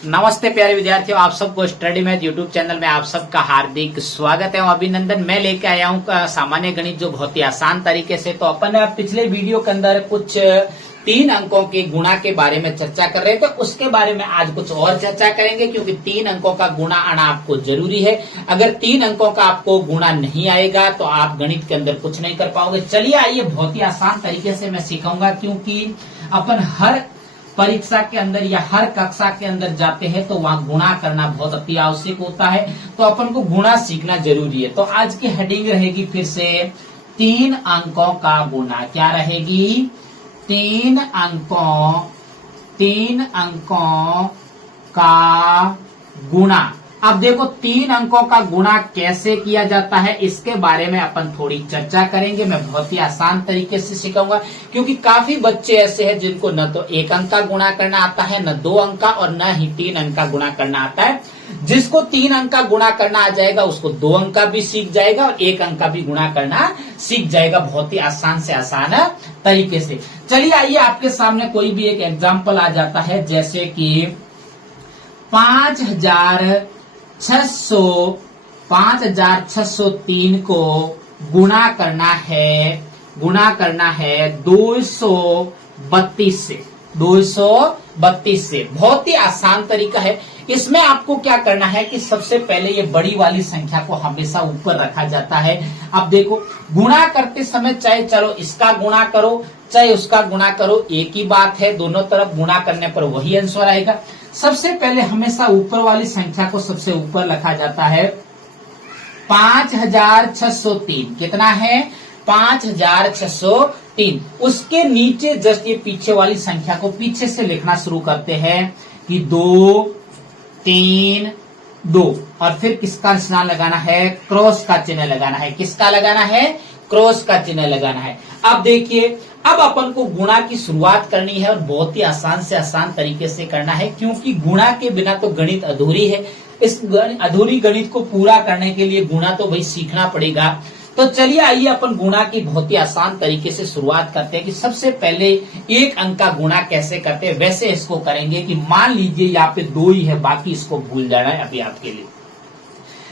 नमस्ते प्यारे विद्यार्थियों, आप सबको स्टडी मैथ यूट्यूब चैनल में आप सबका हार्दिक स्वागत है। अभिनंदन। मैं लेके आया हूँ सामान्य गणित जो बहुत ही आसान तरीके से। तो अपन पिछले वीडियो के अंदर कुछ 3 अंकों के गुणा के बारे में चर्चा कर रहे थे, उसके बारे में आज कुछ और चर्चा करेंगे, क्योंकि 3 अंकों का गुणा आना आपको जरूरी है। अगर 3 अंकों का आपको गुणा नहीं आएगा तो आप गणित के अंदर कुछ नहीं कर पाओगे। चलिए आइए, बहुत ही आसान तरीके से मैं सिखाऊंगा, क्योंकि अपन हर परीक्षा के अंदर या हर कक्षा के अंदर जाते हैं तो वहां गुणा करना बहुत अति आवश्यक होता है। तो अपन को गुणा सीखना जरूरी है। तो आज की हेडिंग रहेगी फिर से 3 अंकों का गुणा। क्या रहेगी? 3 अंकों का गुणा। अब देखो 3 अंकों का गुणा कैसे किया जाता है, इसके बारे में अपन थोड़ी चर्चा करेंगे। मैं बहुत ही आसान तरीके से सिखाऊंगा, क्योंकि काफी बच्चे ऐसे हैं जिनको न तो 1 अंक का गुणा करना आता है, न 2 अंक का, और न ही 3 अंक का गुणा करना आता है। जिसको 3 अंक का गुणा करना आ जाएगा उसको 2 अंक का भी सीख जाएगा और 1 अंक का भी गुणा करना सीख जाएगा, बहुत ही आसान से आसान तरीके से। चलिए आइए, आपके सामने कोई भी एक एग्जाम्पल आ जाता है, जैसे कि 5603 को गुणा करना है 232 से। बहुत ही आसान तरीका है। इसमें आपको क्या करना है कि सबसे पहले ये बड़ी वाली संख्या को हमेशा ऊपर रखा जाता है। अब देखो, गुणा करते समय चाहे चलो इसका गुणा करो चाहे उसका गुणा करो, एक ही बात है। दोनों तरफ गुणा करने पर वही आंसर आएगा। सबसे पहले हमेशा ऊपर वाली संख्या को सबसे ऊपर रखा जाता है। 5603 कितना है? 5603। उसके नीचे जस्ट ये पीछे वाली संख्या को पीछे से लिखना शुरू करते हैं कि 2 3 2, और फिर किसका निशान लगाना है? क्रॉस का चिन्ह लगाना है। किसका लगाना है? क्रॉस का चिन्ह लगाना है। अब देखिए, अब अपन को गुणा की शुरुआत करनी है और बहुत ही आसान से आसान तरीके से करना है, क्योंकि गुणा के बिना तो गणित अधूरी है। इस अधूरी गणित को पूरा करने के लिए गुणा तो भाई सीखना पड़ेगा। तो चलिए आइए, अपन गुणा की बहुत ही आसान तरीके से शुरुआत करते हैं कि सबसे पहले 1 अंक का गुणा कैसे करते हैं। वैसे इसको करेंगे कि मान लीजिए यहाँ पे 2 ही है, बाकी इसको भूल जाना है अभी आपके लिए।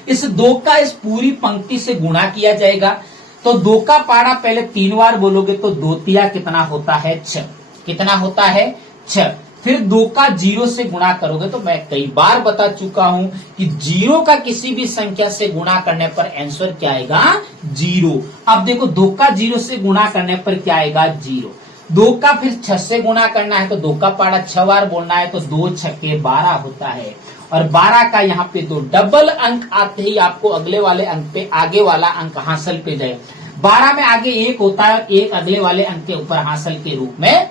इस 2 का इस पूरी पंक्ति से गुणा किया जाएगा। तो 2 का पारा पहले 3 बार बोलोगे तो 2 तिया कितना होता है? 6। कितना होता है? 6। फिर 2 का 0 से गुणा करोगे तो मैं कई बार बता चुका हूं कि 0 का किसी भी संख्या से गुणा करने पर आंसर क्या आएगा? 0। अब देखो, 2 का 0 से गुणा करने पर क्या आएगा? 0। 2 का फिर 6 से गुणा करना है तो 2 का पारा 6 बार बोलना है तो 2 छक्के 12 होता है। और 12 का यहाँ पे 2 डबल अंक आते ही आपको अगले वाले अंक पे आगे वाला अंक हासिल पे जाए। 12 में आगे 1 होता है और 1 अगले वाले अंक के ऊपर हासिल के रूप में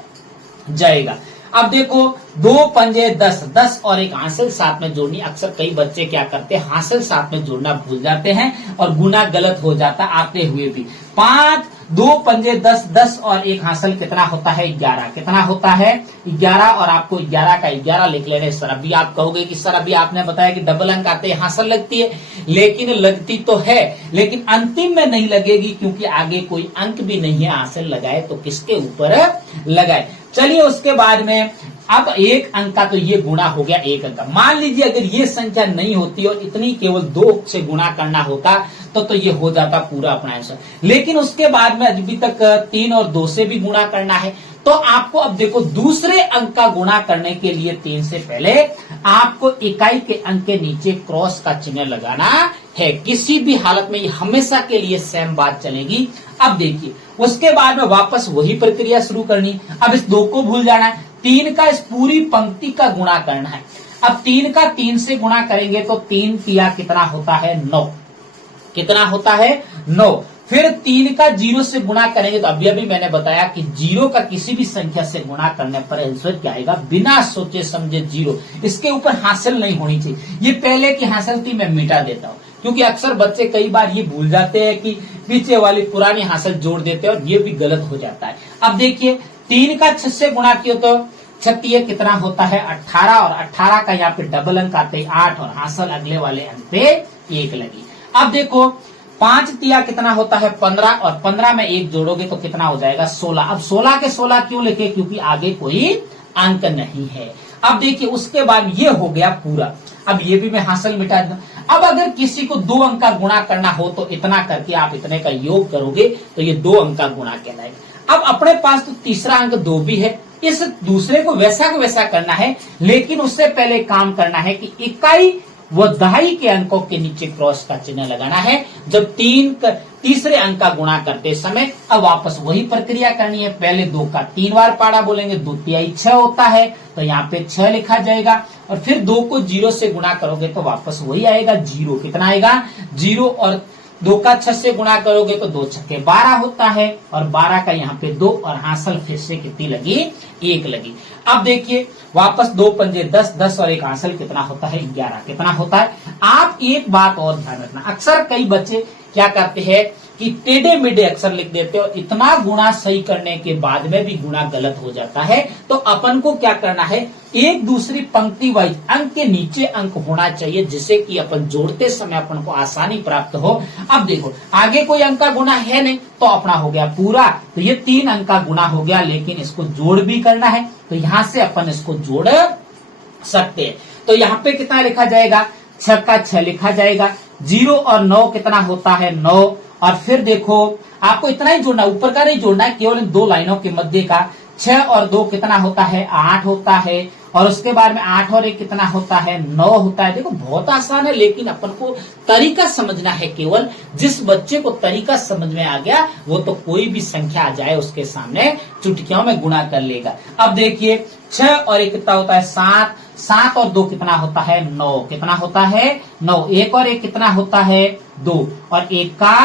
जाएगा। अब देखो, 2 पंजे 10, 10 और 1 हासिल साथ में जोड़नी। अक्सर कई बच्चे क्या करते हैं, हासिल साथ में जोड़ना भूल जाते हैं और गुना गलत हो जाता आते हुए भी। 5 2 पंजे 10, 10 और 1 हासिल कितना होता है? 11। कितना होता है? 11। और आपको 11 का 11 लिख लेने। सर अभी आप कहोगे कि सर अभी आपने बताया कि डबल अंक आते हैं, हासिल लगती है, लेकिन लगती तो है, लेकिन अंतिम में नहीं लगेगी, क्योंकि आगे कोई अंक भी नहीं है। हासिल लगाए तो किसके ऊपर लगाए। चलिए, उसके बाद में अब 1 अंक का तो ये गुणा हो गया 1 अंक का। मान लीजिए अगर ये संख्या नहीं होती और इतनी केवल 2 से गुणा करना होता तो ये हो जाता पूरा अपना आंसर। लेकिन उसके बाद में अभी तक 3 और 2 से भी गुणा करना है। तो आपको अब देखो, दूसरे अंक का गुणा करने के लिए 3 से पहले आपको इकाई के अंक के नीचे क्रॉस का चिन्ह लगाना है। किसी भी हालत में ये हमेशा के लिए सेम बात चलेगी। अब देखिए, उसके बाद में वापस वही प्रक्रिया शुरू करनी। अब इस 2 को भूल जाना है। 3 का इस पूरी पंक्ति का गुणा करना है। अब 3 का 3 से गुणा करेंगे तो 3 तिया कितना होता है? 9। कितना होता है? 9। फिर 3 का 0 से गुणा करेंगे तो अभी मैंने बताया कि 0 का किसी भी संख्या से गुणा करने पर आंसर क्या आएगा? बिना सोचे समझे 0। इसके ऊपर हासिल नहीं होनी चाहिए। ये पहले की हासिल थी, मैं मिटा देता हूं, क्योंकि अक्सर बच्चे कई बार ये भूल जाते हैं कि पीछे वाली पुरानी हासिल जोड़ देते हैं और ये भी गलत हो जाता है। अब देखिए, 3 का 6 से गुणा किया तो 36 कितना होता है? 18। और 18 का यहाँ पे डबल अंक आते हैं 8 और हासिल अगले वाले अंक पे 1 लगी। अब देखो, 5 तिया कितना होता है? 15। और 15 में 1 जोड़ोगे तो कितना हो जाएगा? 16। अब 16 के 16 क्यों लिखे? क्योंकि आगे कोई अंक नहीं है। अब देखिए उसके बाद ये हो गया पूरा। अब ये भी मैं हासिल मिटा दूं। अब अगर किसी को 2 अंक का गुणा करना हो तो इतना करके आप इतने का योग करोगे तो ये 2 अंक का गुणा कहलाएगा। अब अपने पास तो तीसरा अंक 2 भी है, इस दूसरे को वैसा करना है, लेकिन उससे पहले काम करना है कि इकाई व दहाई के अंकों के नीचे क्रॉस का चिन्ह लगाना है। जब तीसरे अंक का गुणा करते समय अब वापस वही प्रक्रिया करनी है। पहले 2 का 3 बार पाड़ा बोलेंगे, 2 तिहाई 6 होता है तो यहाँ पे 6 लिखा जाएगा, और फिर 2 को 0 से गुणा करोगे तो वापस वही आएगा 0। कितना आएगा 0, और 2 का 6 से गुणा करोगे तो 2 छक्के 12 होता है, और 12 का यहाँ पे 2, और हासिल फिर से कितनी लगी 1 लगी। अब देखिए वापस 2 पंजे 10, 10 और 1 हासिल कितना होता है 11। कितना होता है। आप एक बात और ध्यान रखना, अक्सर कई बच्चे क्या करते हैं कि टेढ़े मेढ़े अक्षर लिख देते हो, इतना गुणा सही करने के बाद में भी गुणा गलत हो जाता है। तो अपन को क्या करना है, एक दूसरी पंक्ति वाइज अंक के नीचे अंक होना चाहिए, जिससे कि अपन जोड़ते समय अपन को आसानी प्राप्त हो। अब देखो आगे कोई अंक का गुणा है नहीं तो अपना हो गया पूरा, तो ये 3 अंक का गुणा हो गया, लेकिन इसको जोड़ भी करना है तो यहां से अपन इसको जोड़ सकते हैं। तो यहाँ पे कितना लिखा जाएगा, 6 का 6 लिखा जाएगा, 0 और 9 कितना होता है 9, और फिर देखो आपको इतना ही जोड़ना, ऊपर का नहीं जोड़ना है, केवल इन 2 लाइनों के मध्य का। 6 और 2 कितना होता है 8 होता है, और उसके बाद में 8 और 1 कितना होता है 9 होता है। देखो बहुत आसान है, लेकिन अपन को तरीका समझना है। केवल जिस बच्चे को तरीका समझ में आ गया वो तो कोई भी संख्या आ जाए उसके सामने चुटकियों में गुणा कर लेगा। अब देखिए 6 और 1 कितना होता है 7, 7 और 2 कितना होता है 9। कितना होता है 9, 1 और 1 कितना होता है 2, और 1 का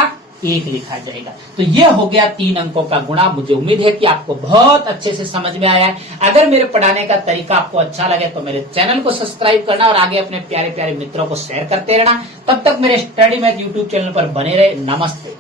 1 लिखा जाएगा। तो ये हो गया 3 अंकों का गुणा। मुझे उम्मीद है कि आपको बहुत अच्छे से समझ में आया है। अगर मेरे पढ़ाने का तरीका आपको अच्छा लगे तो मेरे चैनल को सब्सक्राइब करना और आगे अपने प्यारे प्यारे मित्रों को शेयर करते रहना। तब तक मेरे स्टडी मैथ यूट्यूब चैनल पर बने रहे। नमस्ते।